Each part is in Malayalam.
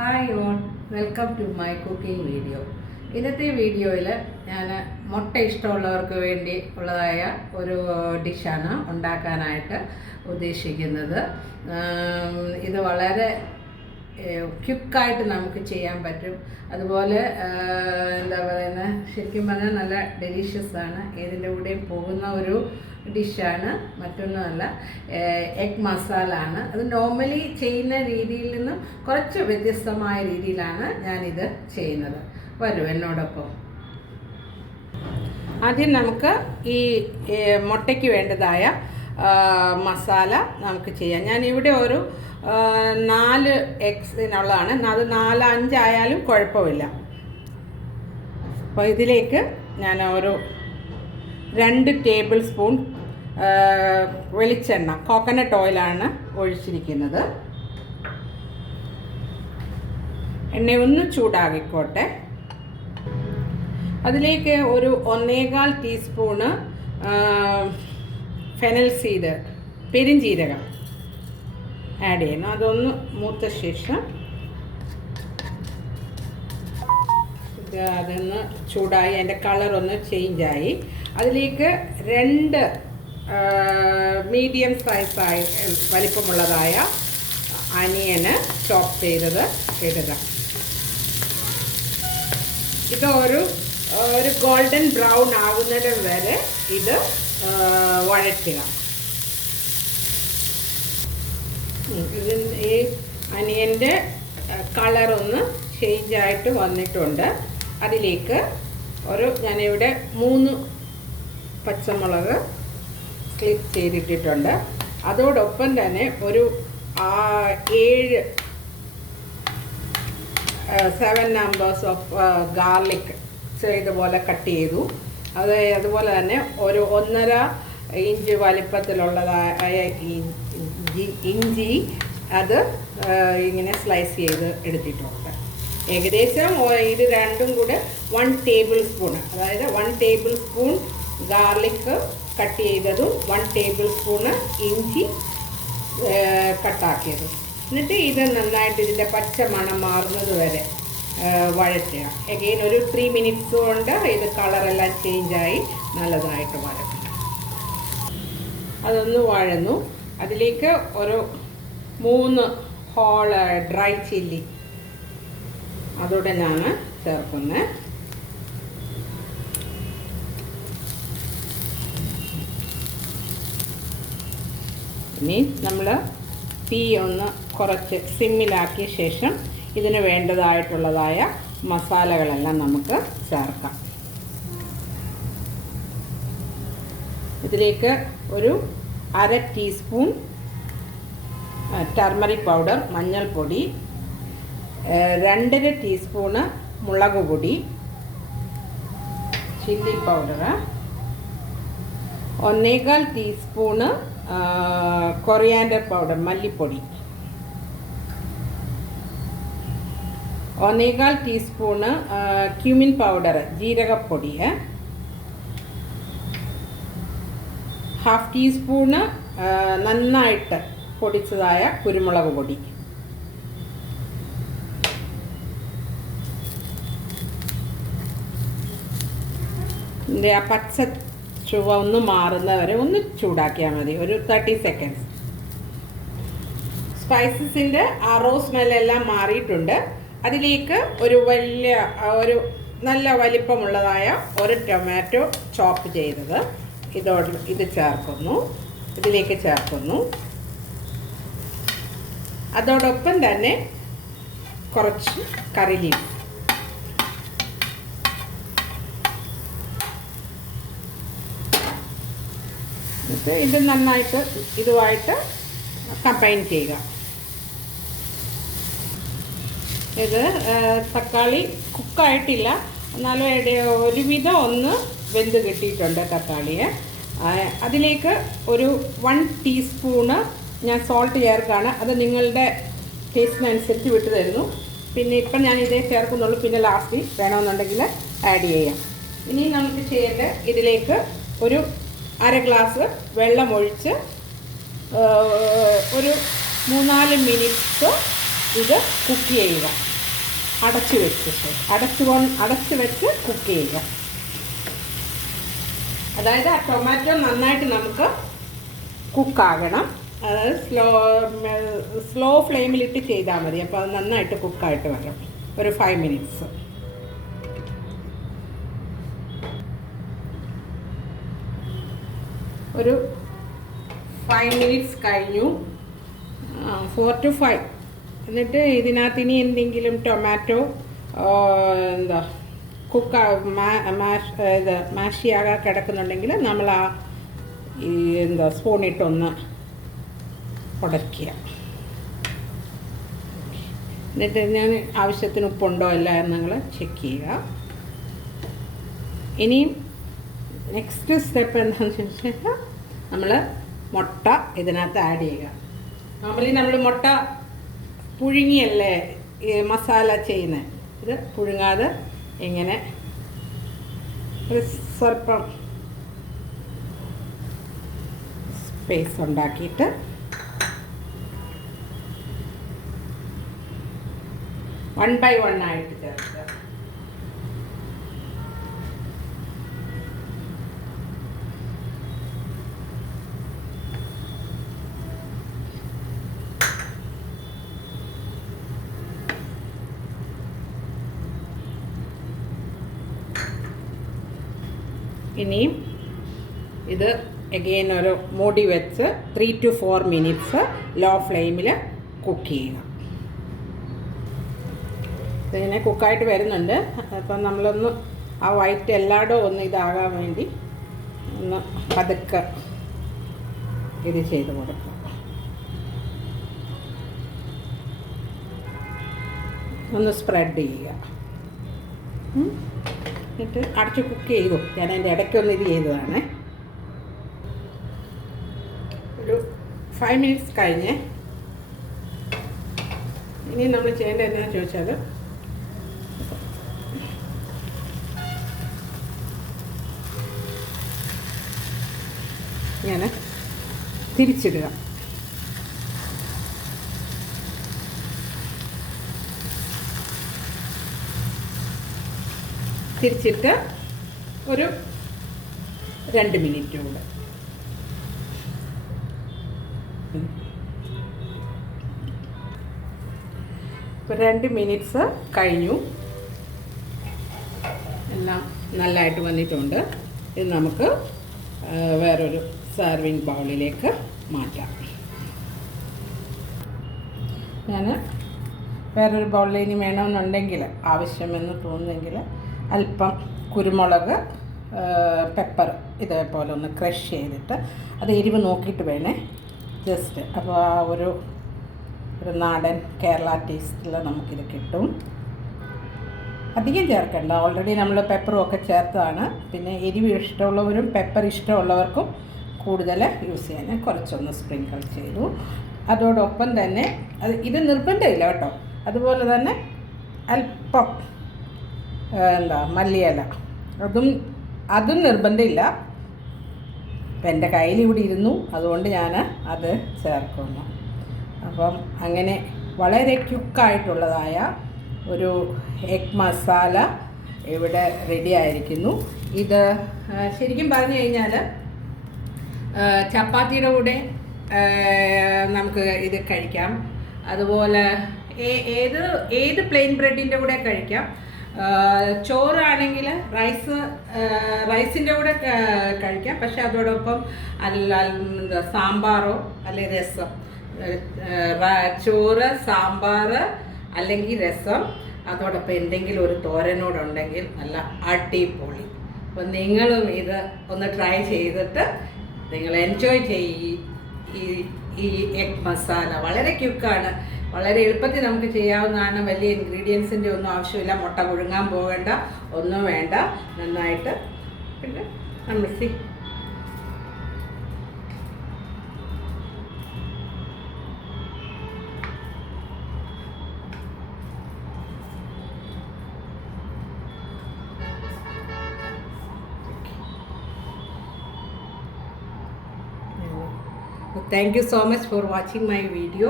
Hi on welcome to my cooking video. ഇന്നത്തെ വീഡിയോയിൽ ഞാൻ മുട്ട ഇഷ്ടമുള്ളവർക്ക് വേണ്ടി ഉള്ളതായ ഒരു ഡിഷാണ് ഉണ്ടാക്കാനായിട്ട് ഉദ്ദേശിക്കുന്നത്. ഇത് വളരെ ക്വിക്കായിട്ട് നമുക്ക് ചെയ്യാൻ പറ്റും. അതുപോലെ എന്താ പറയുന്നത്, ശരിക്കും പറഞ്ഞാൽ നല്ല ഡെലീഷ്യസ് ആണ്. ഇതിൻ്റെ കൂടെയും പോകുന്ന ഒരു ഡിഷാണ്, മറ്റൊന്നുമല്ല, എഗ് മസാല ആണ്. അത് നോർമലി ചെയ്യുന്ന രീതിയിൽ നിന്നും കുറച്ച് വ്യത്യസ്തമായ രീതിയിലാണ് ഞാനിത് ചെയ്യുന്നത്. വരൂ എന്നോടൊപ്പം. ആദ്യം നമുക്ക് ഈ മുട്ടയ്ക്ക് വേണ്ടതായ മസാല നമുക്ക് ചെയ്യാം. ഞാനിവിടെ ഒരു 4 എഗ്സിനുള്ളതാണ്. അത് 4-5 ആയാലും കുഴപ്പമില്ല. അപ്പോൾ ഇതിലേക്ക് ഞാൻ ഒരു 2 ടേബിൾ സ്പൂൺ വെളിച്ചെണ്ണ, കോക്കനട്ട് ഓയിലാണ് ഒഴിച്ചിരിക്കുന്നത്. എണ്ണ ഒന്ന് ചൂടാകിക്കോട്ടെ. അതിലേക്ക് ഒരു 1.25 ടീസ്പൂണ് ഫെനൽ സീഡ്, പെരിഞ്ജീരകം ആഡ് ചെയ്യണം. അതൊന്ന് മൂത്ത ശേഷം അതൊന്ന് ചൂടായി, അതിൻ്റെ കളറൊന്ന് ചേഞ്ചായി. അതിലേക്ക് 2 മീഡിയം സൈസായി വലിപ്പമുള്ളതായ അനിയന് ചോപ്പ് ചെയ്തത് ഇടുക. ഇത് ഒരു ഗോൾഡൻ ബ്രൗൺ ആകുന്നിടം വരെ ഇത് വഴറ്റുക. ഈ അനിയൻ്റെ കളറൊന്ന് ചേഞ്ചായിട്ട് വന്നിട്ടുണ്ട്. അതിലേക്ക് ഞാനിവിടെ 3 പച്ചമുളക് സ്ലിപ്പ് ചെയ്തിട്ടിട്ടുണ്ട്. അതോടൊപ്പം തന്നെ ഒരു 7 നമ്പേഴ്സ് ഓഫ് ഗാർലിക് ഇതുപോലെ കട്ട് ചെയ്തു. അതുപോലെ തന്നെ ഒരു 1.5 ഇഞ്ച് വലിപ്പത്തിലുള്ളതായ ഇഞ്ചി അത് ഇങ്ങനെ സ്ലൈസ് ചെയ്ത് എടുത്തിട്ടുണ്ട്. ഏകദേശം ഇത് രണ്ടും കൂടെ 1 ടേബിൾ സ്പൂൺ, അതായത് 1 ടേബിൾ സ്പൂൺ ഗാർലിക് കട്ട് ചെയ്തതും 1 ടേബിൾ സ്പൂണ് ഇഞ്ചി കട്ടാക്കിയതും. എന്നിട്ട് ഇത് നന്നായിട്ട് ഇതിൻ്റെ പച്ച മണം മാറുന്നത് വരെ വഴറ്റുക. എഗെയിൻ ഒരു 3 മിനിറ്റ്സ് കൊണ്ട് ഇത് കളറെല്ലാം ചേഞ്ചായി നല്ലതായിട്ട് വഴറ്റുക. അതൊന്ന് വഴന്നു. അതിലേക്ക് ഒരു 3 ഹോൾ ഡ്രൈ ചില്ലി അതോടെ ഞാൻ ചേർക്കുന്നത്. ഇനി നമ്മൾ തീ ഒന്ന് കുറച്ച് സിമ്മിലാക്കിയ ശേഷം ഇതിന് വേണ്ടതായിട്ടുള്ളതായ മസാലകളെല്ലാം നമുക്ക് ചേർക്കാം. ഇതിലേക്ക് ഒരു 1/2 ടീസ്പൂൺ ടർമറിക് പൗഡർ, മഞ്ഞൾപ്പൊടി, 2.5 ടീസ്പൂണ് മുളക് പൊടി, chilli powder, 1.25 teaspoon coriander powder, മല്ലിപ്പൊടി, 1.25 ടീസ്പൂണ് ക്യൂമിൻ പൗഡർ, ജീരകപ്പൊടി, 1/2 ടീസ്പൂണ് നന്നായിട്ട് പൊടിച്ചതായ കുരുമുളക് പൊടി, ഇതിൻ്റെ ആ പച്ച ചുവ ഒന്ന് മാറുന്നവരെ ഒന്ന് ചൂടാക്കിയാൽ മതി, ഒരു 30 സെക്കൻഡ്സ്. സ്പൈസസിൻ്റെ ആ റോ സ്മെല്ലെല്ലാം മാറിയിട്ടുണ്ട്. അതിലേക്ക് ഒരു നല്ല വലിപ്പമുള്ളതായ ഒരു ടൊമാറ്റോ ചോപ്പ് ചെയ്തത് ഇതിലേക്ക് ചേർക്കുന്നു. അതോടൊപ്പം തന്നെ കുറച്ച് കറി ലീഫ്, ഇത് നന്നായിട്ട് ഇതുമായിട്ട് കമ്പൈൻ ചെയ്യുക. ഇത് തക്കാളി കുക്കായിട്ടില്ല, എന്നാലും ഒരുവിധം ഒന്ന് വെന്ത് കിട്ടിയിട്ടുണ്ട് തക്കാളിയെ. അതിലേക്ക് ഒരു 1 ടീസ്പൂണ് ഞാൻ സോൾട്ട് ചേർക്കുകയാണ്. അത് നിങ്ങളുടെ ടേസ്റ്റിനനുസരിച്ച് വിട്ടു തരുന്നു. പിന്നെ ഇപ്പം ഞാൻ ഇതേ ചേർക്കുന്നുള്ളൂ, പിന്നെ ലാസ്റ്റ് വേണമെന്നുണ്ടെങ്കിൽ ആഡ് ചെയ്യാം. ഇനി നമുക്ക് ചെയ്യേണ്ടത്, ഇതിലേക്ക് ഒരു 1/2 ഗ്ലാസ് വെള്ളം ഒഴിച്ച് ഒരു 3-4 മിനിറ്റ്സ് ഇത് കുക്ക് ചെയ്യുക. അടച്ച് വെച്ച് കുക്ക് ചെയ്യുക. അതായത് ആ ടൊമാറ്റോ നന്നായിട്ട് നമുക്ക് കുക്കാകണം. അതായത് സ്ലോ ഫ്ലെയിമിലിട്ട് ചെയ്താൽ മതി. അപ്പോൾ അത് നന്നായിട്ട് കുക്കായിട്ട് വരും. ഒരു 5 മിനിറ്റ്സ്. ഒരു 5 മിനിറ്റ്സ് കഴിഞ്ഞു. 4 to 5. എന്നിട്ട് ഇതിനകത്ത് ഇനി എന്തെങ്കിലും ടൊമാറ്റോ മാഷിയാകാൻ കിടക്കുന്നുണ്ടെങ്കിൽ നമ്മൾ സ്പൂണിട്ടൊന്ന് ഉടയ്ക്കുക. എന്നിട്ട് ഞാൻ ആവശ്യത്തിന് ഉപ്പുണ്ടോ ഇല്ല എന്ന് നിങ്ങൾ ചെക്ക് ചെയ്യുക. ഇനിയും നെക്സ്റ്റ് സ്റ്റെപ്പ് എന്താണെന്ന് വെച്ചാൽ നമ്മൾ മുട്ട ഇതിനകത്ത് ആഡ് ചെയ്യുക. നോർമലി നമ്മൾ മുട്ട പുഴുങ്ങിയല്ലേ മസാല ചെയ്യുന്നത്. ഇത് പുഴുങ്ങാതെ ഇങ്ങനെ ഒരു സ്വല്പം സ്പേസ് ഉണ്ടാക്കിയിട്ട് വൺ ബൈ വൺ ആയിട്ട് ചേർക്കുക. ഇനിയും ഇത് അഗെയിൻ ഒരു മൂടി വെച്ച് 3 to 4 മിനിറ്റ്സ് ലോ ഫ്ലെയിമിൽ കുക്ക് ചെയ്യുക. ഇതിങ്ങനെ കുക്കായിട്ട് വരുന്നുണ്ട്. അപ്പം നമ്മളൊന്ന് ആ വൈറ്റ് എല്ലായിടവും ഒന്ന് ഇതാകാൻ വേണ്ടി ഒന്ന് പതുക്കെ ഇത് ചെയ്ത് കൊടുക്കുക. ഒന്ന് സ്പ്രെഡ് ചെയ്യുക. എന്നിട്ട് അടച്ച് കുക്ക് ചെയ്തു. ഞാൻ അതിൻ്റെ ഇടയ്ക്കൊന്ന് ഇത് ചെയ്തതാണ്. ഒരു 5 മിനിറ്റ്സ് കഴിഞ്ഞ് ഇനി നമ്മൾ ചെയ്യേണ്ടത് എന്താണെന്ന് ചോദിച്ചാൽ ഞാൻ തിരിച്ചിടുക. തിരിച്ചിട്ട് ഒരു 2 മിനിറ്റ് കൂടെ. ഇപ്പോൾ 2 മിനിറ്റ്സ് കഴിഞ്ഞു. എല്ലാം നല്ലതായിട്ട് വന്നിട്ടുണ്ട്. ഇത് നമുക്ക് വേറൊരു സെർവിങ് ബൗളിലേക്ക് മാറ്റാം. ഞാൻ വേറൊരു ബൗളിൽ ഇനി വേണമെന്നുണ്ടെങ്കിൽ ആവശ്യമെന്ന് തോന്നുന്നെങ്കിൽ അല്പം കുരുമുളക്, പെപ്പർ ഇതേപോലെ ഒന്ന് ക്രഷ് ചെയ്തിട്ട് അത് എരിവ് നോക്കിയിട്ട് വേണേ ജസ്റ്റ്. അപ്പോൾ ആ ഒരു നാടൻ കേരള ടേസ്റ്റിൽ നമുക്കിത് കിട്ടും. അധികം ചേർക്കണ്ട, ഓൾറെഡി നമ്മൾ പെപ്പറും ഒക്കെ ചേർത്താണ്. പിന്നെ എരിവ് ഇഷ്ടമുള്ളവരും പെപ്പർ ഇഷ്ടമുള്ളവർക്കും കൂടുതൽ യൂസ് ചെയ്യാൻ കുറച്ചൊന്ന് സ്പ്രിങ്കിൾ ചെയ്തു. അതോടൊപ്പം തന്നെ ഇത് നിർബന്ധമില്ല കേട്ടോ. അതുപോലെ തന്നെ അല്പം മല്ലിയില, അതും നിർബന്ധമില്ല. അപ്പം എൻ്റെ കയ്യിലിവിടെ ഇരുന്നു, അതുകൊണ്ട് ഞാൻ അത് ചേർക്കുന്നു. അപ്പം അങ്ങനെ വളരെ ക്വിക്കായിട്ടുള്ളതായ ഒരു എഗ് മസാല ഇവിടെ റെഡി ആയിരിക്കുന്നു. ഇത് ശരിക്കും പറഞ്ഞു കഴിഞ്ഞാൽ ചപ്പാത്തിയുടെ കൂടെ നമുക്ക് ഇത് കഴിക്കാം. അതുപോലെ ഏത് പ്ലെയിൻ ബ്രെഡിൻ്റെ കൂടെ കഴിക്കാം. ചോറാണെങ്കിൽ റൈസിൻ്റെ കൂടെ കഴിക്കാം. പക്ഷെ അതോടൊപ്പം സാമ്പാറോ അല്ലെങ്കിൽ രസം, ചോറ്, സാമ്പാർ അല്ലെങ്കിൽ രസം, അതോടൊപ്പം എന്തെങ്കിലും ഒരു തോരനോടുണ്ടെങ്കിൽ നല്ല അടിപൊളി. അപ്പോൾ നിങ്ങളും ഇത് ഒന്ന് ട്രൈ ചെയ്തിട്ട് നിങ്ങൾ എൻജോയ് ചെയ്യ്. ഈ എഗ് മസാല വളരെ ക്വിക്കാണ്, വളരെ എളുപ്പത്തിൽ നമുക്ക് ചെയ്യാവുന്നതാണ്. വലിയ ഇൻഗ്രീഡിയൻസിൻ്റെ ഒന്നും ആവശ്യമില്ല. മുട്ട പുഴുങ്ങാൻ പോകേണ്ട, ഒന്നും വേണ്ട. നന്നായിട്ട് പിന്നെ നമ്മൾ thank you so much for watching my video.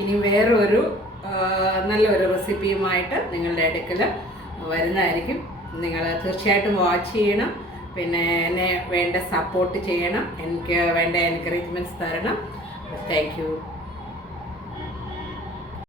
ഇനി വേറൊരു നല്ലൊരു റെസിപ്പിയുമായിട്ട് നിങ്ങളുടെ അടുക്കൽ വരുന്നതായിരിക്കും. നിങ്ങൾ തീർച്ചയായിട്ടും വാച്ച് ചെയ്യണം. പിന്നെ എന്നെ വേണ്ട സപ്പോർട്ട് ചെയ്യണം. എനിക്ക് വേണ്ട എൻകറേജ്മെൻറ്റ്സ് തരണം. Thank you.